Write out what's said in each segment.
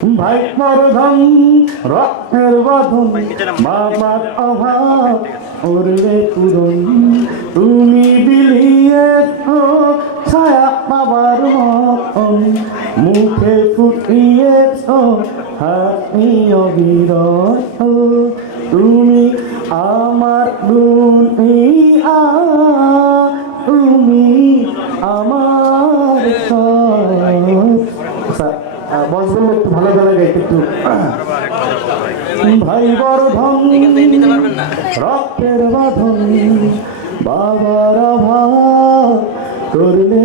ভাই মরধন রক্তের বাঁধন বাবার অভাব করলে পূরণ তুমি বিলিয়েছ ছায়া বাবার মতন মুখে ফুটিয়েছ হাসি অবিরত তুমি আমার দুনিয়া তুমি আমার বসবেন একটু ভালো গলা গাইতে একটু ভাই বর্ধন রক্তের বাঁধন বাবার অভাব করলে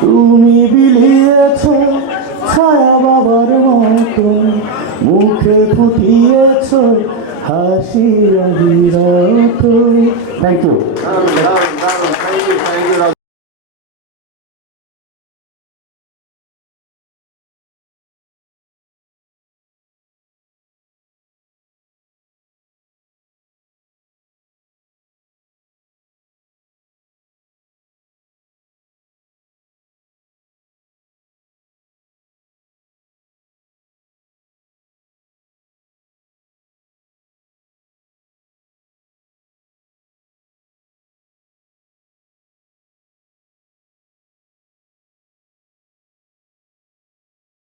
তুমি বিলিয়েছ ছায়া বাবার মতন মুখে ফুটিয়েছ হাসি অবিরত। Thank you.